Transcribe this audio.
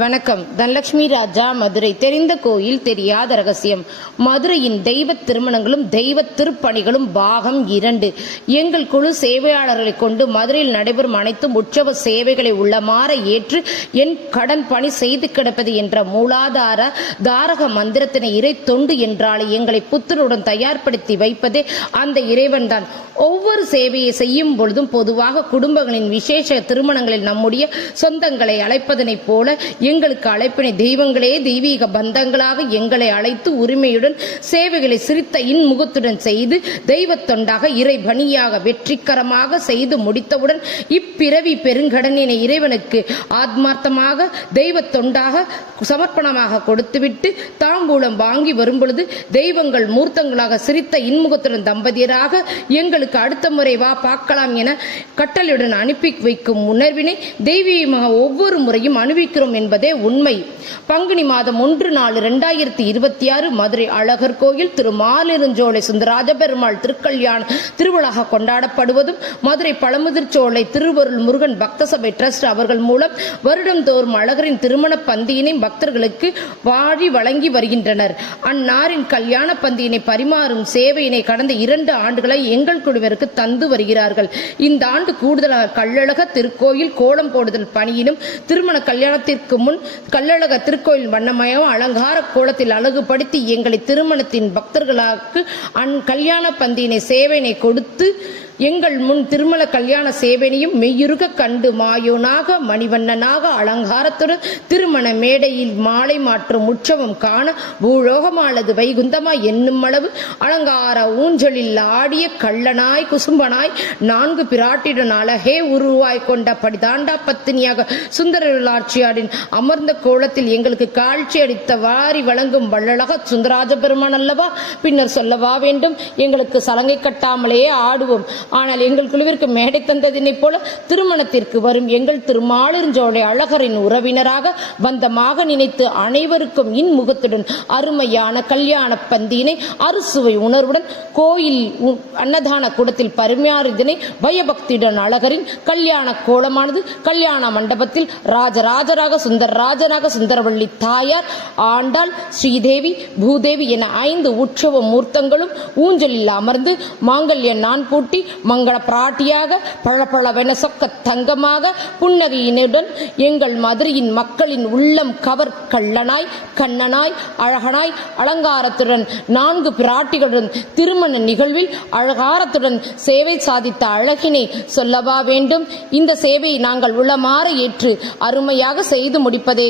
வணக்கம். தனலட்சுமி ராஜா, மதுரை. தெரிந்த கோயில் தெரியாத ரகசியம். மதுரையின் தெய்வ திருமணங்களும் தெய்வ திருப்பணிகளும் பாகம் 2. எங்கள் குழு சேவையாளர்களை கொண்டு மதுரையில் நடைபெறும் அனைத்தும் உற்சவ சேவைகளை உள்ளமாற ஏற்று என் கடன் பணி செய்து கிடப்பது என்ற மூலாதார தாரக மந்திரத்தினை இறை தொண்டு என்றாலே எங்களை புத்தருடன் தயார்படுத்தி வைப்பதே அந்த இறைவன்தான். ஒவ்வொரு சேவையை செய்யும் பொழுதும் பொதுவாக குடும்பங்களின் விசேஷ திருமணங்களில் நம்முடைய சொந்தங்களை அழைப்பதனைப் போல எங்களுக்கு அழைப்பினை தெய்வங்களே தெய்வீக பந்தங்களாக எங்களை அழைத்து உரிமையுடன் சேவைகளை சிரித்த இன்முகத்துடன் செய்து தெய்வ தொண்டாக இறை பணியாக வெற்றிகரமாக செய்து முடித்தவுடன் இப்பிறவி பெருங்கடனினை இறைவனுக்கு ஆத்மார்த்தமாக தெய்வ தொண்டாக சமர்ப்பணமாக கொடுத்துவிட்டு தாம்பூலம் வாங்கி வரும்பொழுது தெய்வங்கள் மூர்த்தங்களாக சிரித்த இன்முகத்துடன் தம்பதியராக எங்களுக்கு அடுத்த முறை வா பார்க்கலாம் என கட்டளையுடன் அனுப்பி வைக்கும் உணர்வினை தெய்வீகமாக ஒவ்வொரு முறையும் அனுபவிக்கிறோம் என்பதே உண்மை. பங்குனி மாதம் 1/4/2026 மதுரை அழகர் கோயில் திருமாலிருஞ்சோலை சுந்தரராஜ பெருமாள் திருக்கல்யாண திருவிழாக கொண்டாடப்படுவதும் மதுரை பழமுதிர்ச்சோலை திருவருள் முருகன் பக்த சபை டிரஸ்ட் அவர்கள் மூலம் வருடந்தோறும் அழகரின் திருமண பந்தியினை பக்தர்களுக்கு வாழி வழங்கி வருகின்றனர். அந்நாரின் கல்யாண பந்தியினை பரிமாறும் சேவையினை கடந்த 2 ஆண்டுகளை எங்கள் குழுவிற்கு தந்து வருகிறார்கள். இந்த ஆண்டு கூடுதலாக கள்ளழக திருக்கோயில் கோலம் போடுதல் பணியிலும் திருமண கல்யாணத்திற்கு முன் கள்ளழக திருக்கோயில் வண்ணமயம் அலங்கார கோலத்தில் அழகுபடுத்தி எங்களை திருமணத்தின் பக்தர்களுக்கு கல்யாண பந்தியினை சேவையினை கொடுத்து எங்கள் முன் திருமண கல்யாண சேவையையும் மெய்யுருக கண்டு மாயோனாக மணிவண்ணனாக அலங்காரத்துடன் திருமண மேடையில் மாலை மாற்றும் உற்சவம் காண பூலோகமானது வைகுந்தமா என்னும் அளவு அலங்கார ஊஞ்சலில் ஆடிய கள்ளனாய் குசும்பனாய் 4 பிராட்டியுடன் அழகே உருவாய் கொண்ட படிதாண்டா பத்தினியாக சுந்தரலாட்சியாரின் அமர்ந்த கோலத்தில் எங்களுக்கு காட்சி அளித்த வாரி வழங்கும் வள்ளலக சுந்தராஜ பெருமான் அல்லவா? பின்னர் சொல்லவா வேண்டும்? எங்களுக்கு சலங்கை கட்டாமலேயே ஆடுவோம். ஆனால் எங்கள் குழுவிற்கு மேடை தந்ததினை போல திருமணத்திற்கு வரும் எங்கள் திருமாலிருஞ்சோலை அழகரின் உறவினராக பந்தமாக நினைத்து அனைவருக்கும் இன்முகத்துடன் அருமையான கல்யாண பந்தியினை அறுசுவை உணர்வுடன் கோயில் அன்னதான கூடத்தில் பரிமாறியதனை பயபக்தியுடன் அழகரின் கல்யாண கோலமானது கல்யாண மண்டபத்தில் ராஜராஜராக சுந்தரராஜனாக சுந்தரவள்ளி தாயார் ஆண்டாள் ஸ்ரீதேவி பூதேவி என 5 உற்சவ மூர்த்தங்களும் ஊஞ்சலில் அமர்ந்து மாங்கல்ய நான் பூட்டி மங்கள பிராட்டியாக பழபழவென சொக்க தங்கமாக புன்னகையினுடன் எங்கள் மதுரையின் மக்களின் உள்ளம் கவர் கள்ளனாய் கண்ணனாய் அழகனாய் அலங்காரத்துடன் 4 பிராட்டிகளுடன் திருமண நிகழ்வில் அலங்காரத்துடன் சேவை சாதித்த அழகினை சொல்லவா வேண்டும்? இந்த சேவையை நாங்கள் உள்ளமாற ஏற்று அருமையாக செய்து முடிப்பதே